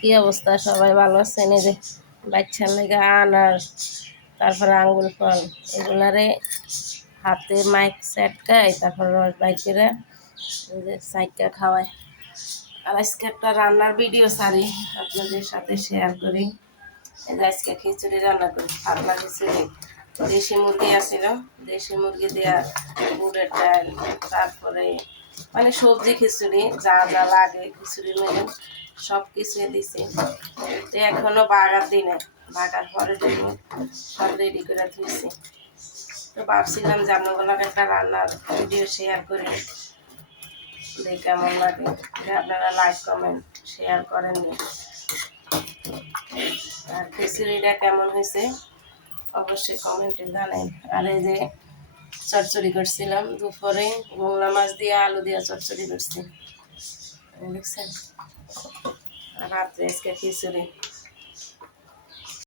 কি অবস্থা? সবাই ভালো আছেন? এই যে বাচ্চার লেগে আর তারপরে আঙ্গুল ফল এগুলারে হাতে মাইক সেটকায়, তারপর রস বাইকেরা এই যে সাইডটা খাওয়ায়। আর আজকে একটা রান্নার ভিডিও সারি আপনাদের সাথে শেয়ার করি। এই যে আজকে খিচুড়ি রান্না করি, পাতলা খিচুড়ি। দেশি মুরগি আছিল, দেশি মুরগি দেওয়া গুড়ের ডাল, তারপরে মানে সবজি খিচুড়ি যা যা লাগে খিচুড়ির মধ্যে সব কিছুই দিছি। তো এখনো বাগার দিনে, বাগার পরে জন্য সব রেডি করে ধুয়েছি। তো ভাবছিলাম যে আপনাদের একটা রান্নার ভিডিও শেয়ার করি, দেখি কেমন লাগে। আপনারা লাইক কমেন্ট শেয়ার করেন। আর খিচুড়িটা কেমন হয়েছে অবশ্যই কমেন্টে জানাই। আর এই যে চচ্চড়ি করছিলাম দুপুরে, মোংলা মাছ দিয়ে আলু দিয়ে চচ্চড়ি করছি, দেখছেন। আর রাত্রে আজকে খিচুড়ি।